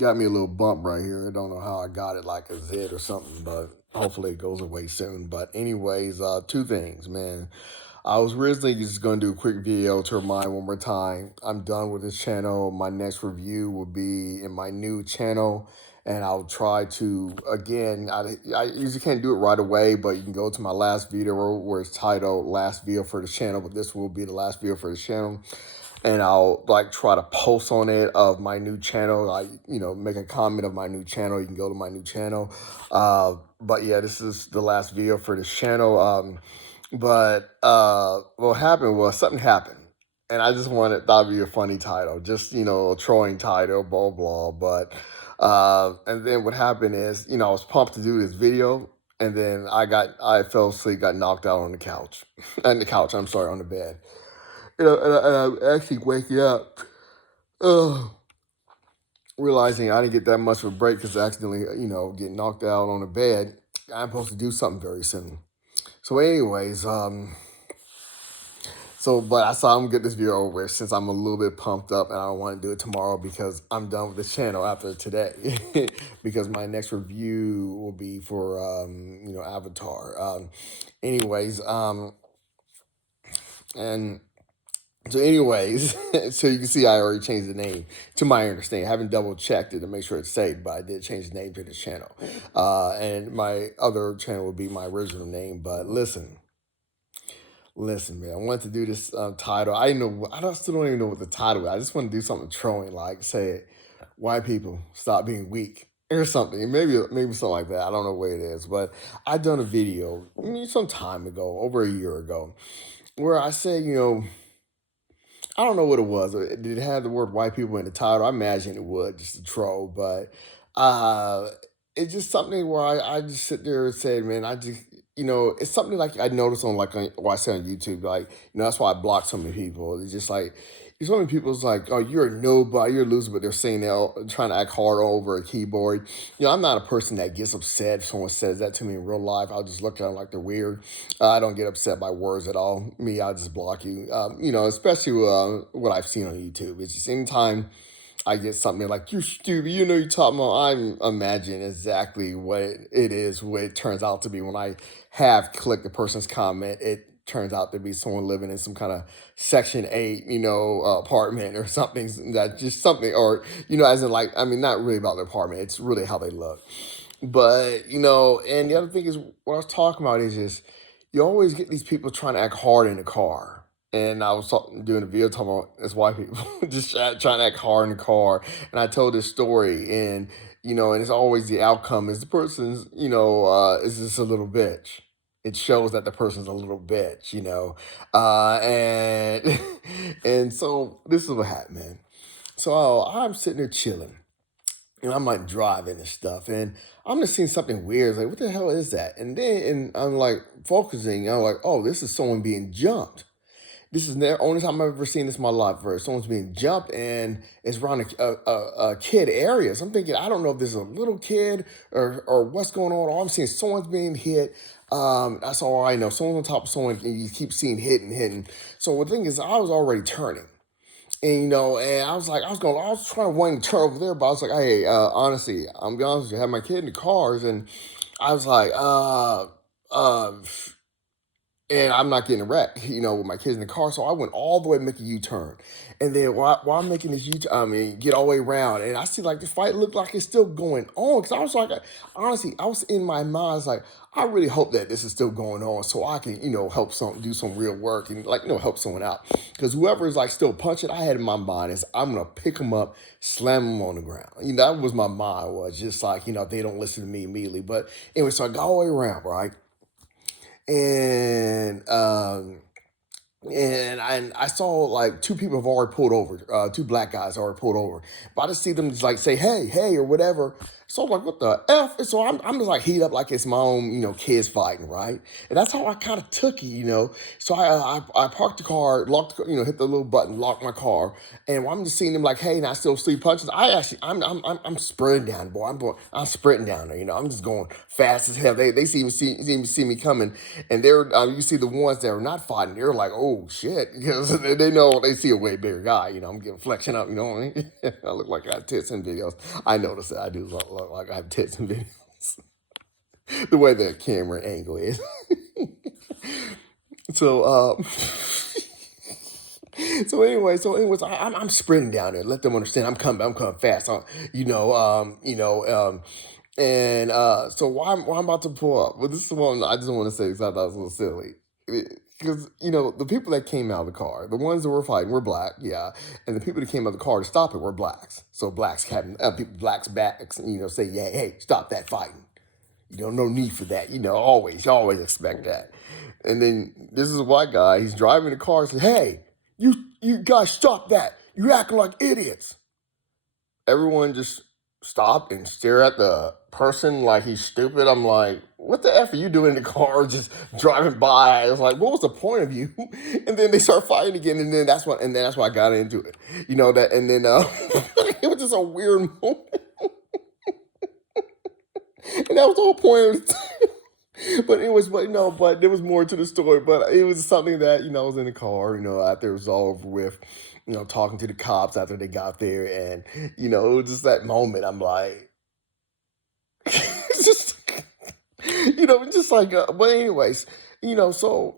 Got me a little bump right here. I don't know how I got it, like a zit or something, but hopefully it goes away soon. But anyways, two things, man. I was originally just going to do a quick video to remind one more time. I'm done with this channel. My next review will be in my new channel, and I'll try to again. I usually can't do it right away, but you can go to my last video where it's titled "Last Video for the Channel." But this will be the last video for the channel, and I'll like try to post on it of my new channel. Like, make a comment of my new channel. You can go to my new channel. But yeah, this is the last video for this channel. But what happened was something happened. And I just thought it'd be a funny title, just, a trolling title, blah, blah. But, and then what happened is, I was pumped to do this video. And then I fell asleep, got knocked out on the couch. On the couch, I'm sorry, on the bed. And I'm actually waking up, uh, realizing I didn't get that much of a break because I accidentally, get knocked out on the bed. I'm supposed to do something very soon. So, anyways, but I saw I'm gonna get this video over with since I'm a little bit pumped up and I don't want to do it tomorrow because I'm done with this channel after today. Because my next review will be for Avatar. Anyways, and so anyways, so you can see I already changed the name to my understanding. I haven't double checked it to make sure it's saved, but I did change the name to this channel. And my other channel would be my original name. But listen, man, I wanted to do this title. I didn't know. Still don't even know what the title is. I just want to do something trolling, like say, "White people stop being weak" or something. Maybe something like that. I don't know what it is, but I done a video some time ago, over a year ago, where I said, I don't know what it was. Did it have the word white people in the title? I imagine it would, just a troll, but uh it's just something where I just sit there and say, man, I just it's something like I noticed on what I say on YouTube, like, that's why I block so many people. It's just like so many people's like, oh, you're a nobody, you're a loser, but they're saying they're trying to act hard over a keyboard. I'm not a person that gets upset if someone says that to me in real life. I'll just look at them like they're weird. I don't get upset by words at all. Me, I'll just block you. Especially what I've seen on YouTube. It's just anytime I get something like, you're stupid, you're talking about, I'm imagining exactly what it is, what it turns out to be when I have clicked the person's comment. It turns out to be someone living in some kind of Section 8, apartment or something, that just something, or, as in like, I mean, not really about the apartment, it's really how they look. But, and the other thing is what I was talking about is just you always get these people trying to act hard in the car. And I was doing a video talking about this white people just trying to act hard in the car. And I told this story, and and it's always the outcome is the person's, is just a little bitch. It shows that the person's a little bitch, and and so this is what happened, man. So I'm sitting there chilling, I'm like driving and stuff, and I'm just seeing something weird. Like, what the hell is that? And then I'm like focusing. I'm like, oh, this is someone being jumped. This is the only time I've ever seen this in my life where someone's being jumped and it's around a kid area. So I'm thinking, I don't know if this is a little kid or what's going on. All I'm seeing is someone's being hit. That's all I know. Someone's on top of someone, and you keep seeing hitting. So the thing is, I was already turning. And and I was like, I was trying to want to turn over there, but I was like, hey, honestly, I'm gonna be honest with you, I had my kid in the cars, and I was like, uh, and I'm not getting wrecked, with my kids in the car. So I went all the way to make a U-turn. And then while I'm making this U-turn, I mean, get all the way around. And I see like the fight looked like it's still going on. Cause I was like, honestly, I was in my mind, I was like, I really hope that this is still going on so I can, help do some real work and like, help someone out. Cause whoever is like still punching, I had in my mind is I'm gonna pick them up, slam them on the ground. That was my mind, was just like, if they don't listen to me immediately. But anyway, so I got all the way around, right? And I saw like two people have already pulled over, two black guys already pulled over. But I just see them just like say, hey, or whatever. So I'm like, what the F? And so I'm just like heat up like it's my own, kids fighting, right? And that's how I kind of took it. So I parked the car, locked, hit the little button, locked my car. And I'm just seeing them like, hey, and I still see punches. I'm sprinting down, boy. I'm sprinting down there, I'm just going fast as hell. They see me coming. And you see the ones that are not fighting, they're like, oh, oh shit, because they know they see a way bigger guy. I'm getting flexing up. You know what I mean? I look like I have tits in videos. I notice that I do look like I have tits in videos. The way the camera angle is. So, so anyways, I'm sprinting down there. Let them understand I'm coming fast. You know, you know, and so why I'm about to pull up? Well, this is the one I just want to say because I thought it was a little silly. Because the people that came out of the car, the ones that were fighting were black, yeah, and the people that came out of the car to stop it were blacks. So blacks having people, blacks backs, say, yeah, hey, stop that fighting. No need for that. You always expect that. And then this is a white guy. He's driving the car and says, "Hey, you guys stop that. You're acting like idiots." Everyone just stopped and stare at the person like he's stupid. I'm like, what the F are you doing in the car just driving by? I was like, what was the point of you? And then they start fighting again, and then that's why I got into it. That and then it was just a weird moment. And that was the whole point of it. But it was, but there was more to the story. But it was something that I was in the car, after it was all over with, talking to the cops after they got there, and it was just that moment. I'm like, it's just, just like, but anyways, so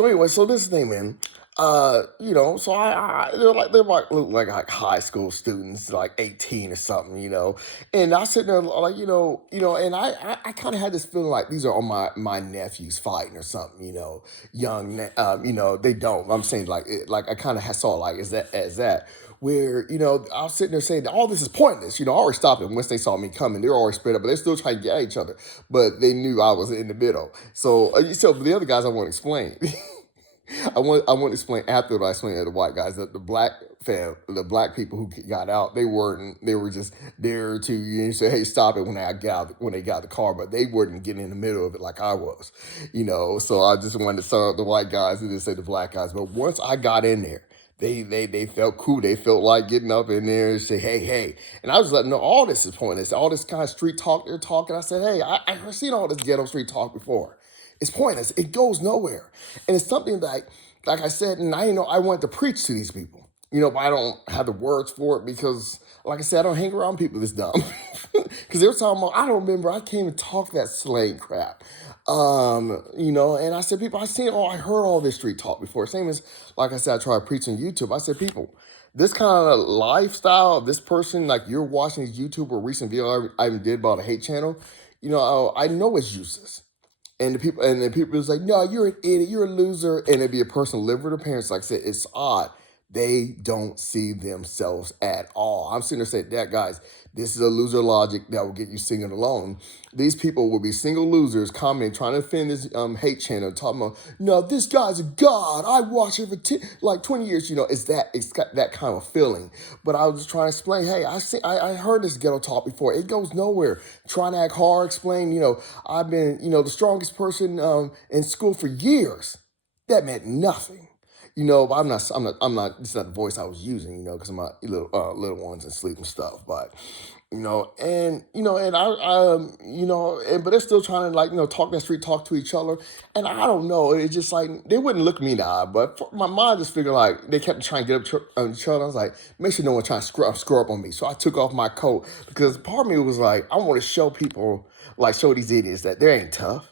anyway, so this thing, man. So they're like look like high school students, like 18 or something, And I sitting there like, and I kind of had this feeling like these are all my nephews fighting or something, they don't. I'm saying like like I kind of saw it like as that where I was sitting there saying all this is pointless. I already stopped them once they saw me coming. They're already spread up, but they're still trying to get at each other. But they knew I was in the middle. So the other guys I want to explain. I want to explain after what I explained to the white guys that the black people who got out, they were just there to say, hey, stop it when they got the car, but they weren't getting in the middle of it like I was, So I just wanted to start up the white guys and just say the black guys. But once I got in there, they felt cool. They felt like getting up in there and say, hey. And I was letting them know all this is pointless. All this kind of street talk they're talking. I said, hey, I've seen all this ghetto street talk before. It's pointless. It goes nowhere. And it's something that, like I said, and I wanted to preach to these people. But I don't have the words for it because, like I said, I don't hang around people this dumb. Because they were talking about, I don't remember, I can't even talk that slang crap. And I said, people, I heard all this street talk before. Same as, like I said, I tried preaching YouTube. I said, people, this kind of lifestyle of this person, like you're watching this YouTube or recent video I even did about a hate channel, I know it's useless. And the people was like, no, you're an idiot, you're a loser. And it'd be a person who lived with their parents. Like I said, it's odd. They don't see themselves at all. I'm sitting there saying, that guys, this is a loser logic that will get you singing alone. These people will be single losers commenting, trying to defend this hate channel, talking about, no, this guy's a god. I watch it for like 20 years. It's got that kind of feeling. But I was just trying to explain, hey, I heard this ghetto talk before. It goes nowhere. Trying to act hard, explain, I've been, the strongest person in school for years. That meant nothing. But this is not the voice I was using, because of my little ones and sleep and stuff. But, and but they're still trying to talk that street talk to each other. And I don't know, it's just like, they wouldn't look me in the eye, but my mind just figured like, they kept trying to get up on each other. I was like, make sure no one trying to screw up on me. So I took off my coat because part of me was like, I want to show people, like show these idiots that they ain't tough.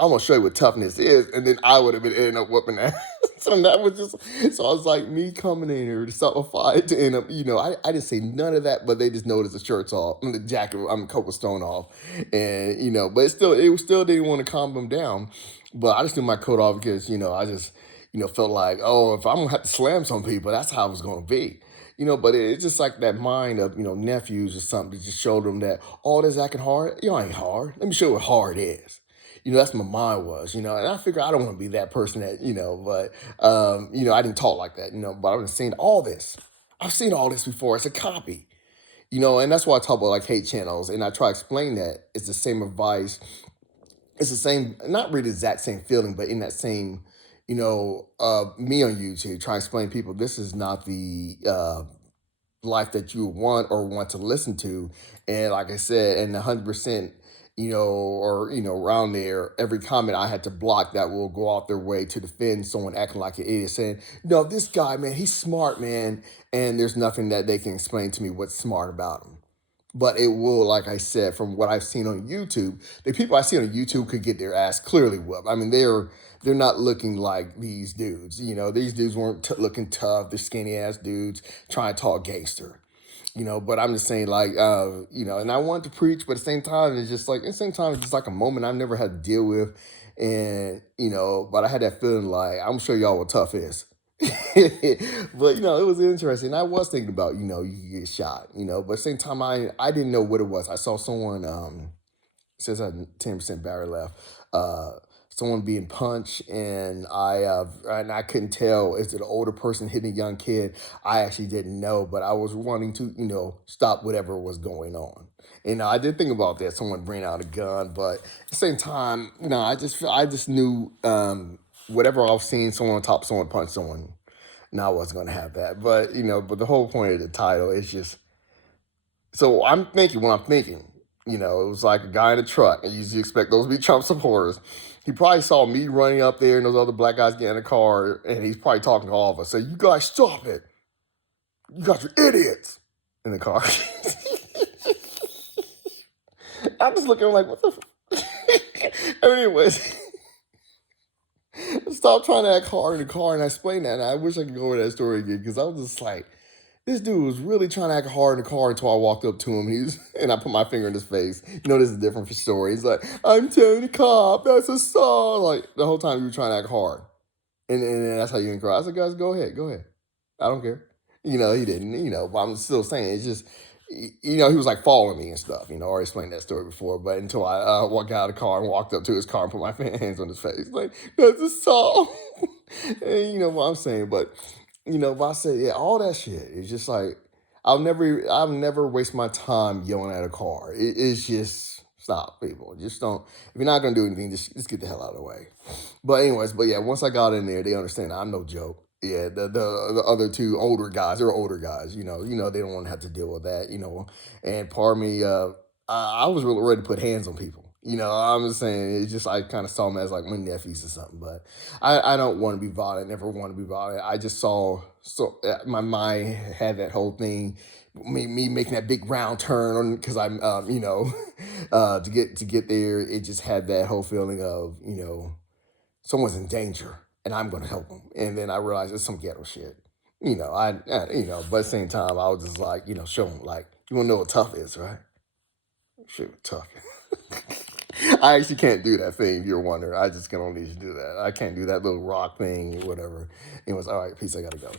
I'm gonna show you what toughness is, and then I would have been ending up whooping that. So that was just so I was like me coming in here to start a fight to end up, I didn't say none of that, but they just noticed the shirt's off, and the jacket, coat was thrown off, and but it still didn't want to calm them down, but I just threw my coat off because I just felt like, oh, if I'm gonna have to slam some people, that's how it was gonna be. But it's just like that mind of, nephews or something to just show them that all this acting hard, ain't hard. Let me show you what hard is. That's what my mind was, and I figure I don't want to be that person that, but, I didn't talk like that, but I've been seeing all this. I've seen all this before. It's a copy, and that's why I talk about like hate channels. And I try to explain that it's the same advice. It's the same, not really the exact same feeling, but in that same, me on YouTube, try to explain to people, this is not the, life that you want or want to listen to. And like I said, and 100%, or around there, every comment I had to block that will go out their way to defend someone acting like an idiot, saying, "No, this guy, man, he's smart, man," and there's nothing that they can explain to me what's smart about him. But it will, like I said, from what I've seen on YouTube, the people I see on YouTube could get their ass clearly whooped. I mean, they're not looking like these dudes. These dudes weren't looking tough. They're skinny ass dudes trying to talk gangster. But I'm just saying, like, and I want to preach, but at the same time, it's just like, at the same time, it's just like a moment I've never had to deal with. And, but I had that feeling like, I'm sure y'all what tough is. But, it was interesting. I was thinking about, you could get shot, but at the same time, I didn't know what it was. I saw someone, since I had 10% battery left, someone being punched, and I couldn't tell is it an older person hitting a young kid. I actually didn't know, but I was wanting to stop whatever was going on. And I did think about that, someone bringing out a gun, but at the same time, I just knew, whatever I've seen, someone on top, someone punch someone. No, I wasn't going to have that, but the whole point of the title is just, so I'm thinking when I'm thinking, it was like a guy in a truck. And you usually expect those to be Trump supporters. He probably saw me running up there and those other black guys getting in the car, and he's probably talking to all of us. Say, "You guys stop it. You guys are idiots," in the car. I'm just looking like, what the anyways, stop trying to act hard in the car, and I explained that, and I wish I could go over that story again, because I was just like, this dude was really trying to act hard in the car until I walked up to him. And I put my finger in his face. This is a different story. He's like, "I'm telling the cop, that's a song." Like, the whole time you were trying to act hard. And that's how you can cry. I said, "Guys, go ahead, go ahead. I don't care." He didn't, but I'm still saying it's just, he was like following me and stuff. I already explained that story before, but until I walked out of the car and walked up to his car and put my hands on his face, like, "That's a song." And you know what I'm saying, but I said, yeah, all that shit is just like, I'll never waste my time yelling at a car. It's just, stop, people. Just don't. If you're not gonna do anything, just get the hell out of the way. But anyways, but yeah, once I got in there, they understand I'm no joke. Yeah, the other two older guys, they're older guys. They don't want to have to deal with that. And part of me, I was really ready to put hands on people. I'm just saying, it's just I kind of saw them as like my nephews or something. But I don't want to be violent. Never want to be violent. I just saw, so my mind had that whole thing. Me making that big round turn on, because I'm to get there, it just had that whole feeling of someone's in danger and I'm going to help them. And then I realized it's some ghetto shit. But at the same time, I was just like, show them, like, you want to know what tough is, right? Shit, tough. I actually can't do that thing if you're wondering. I just can only do that. I can't do that little rock thing or whatever. It was all right, peace, I gotta go.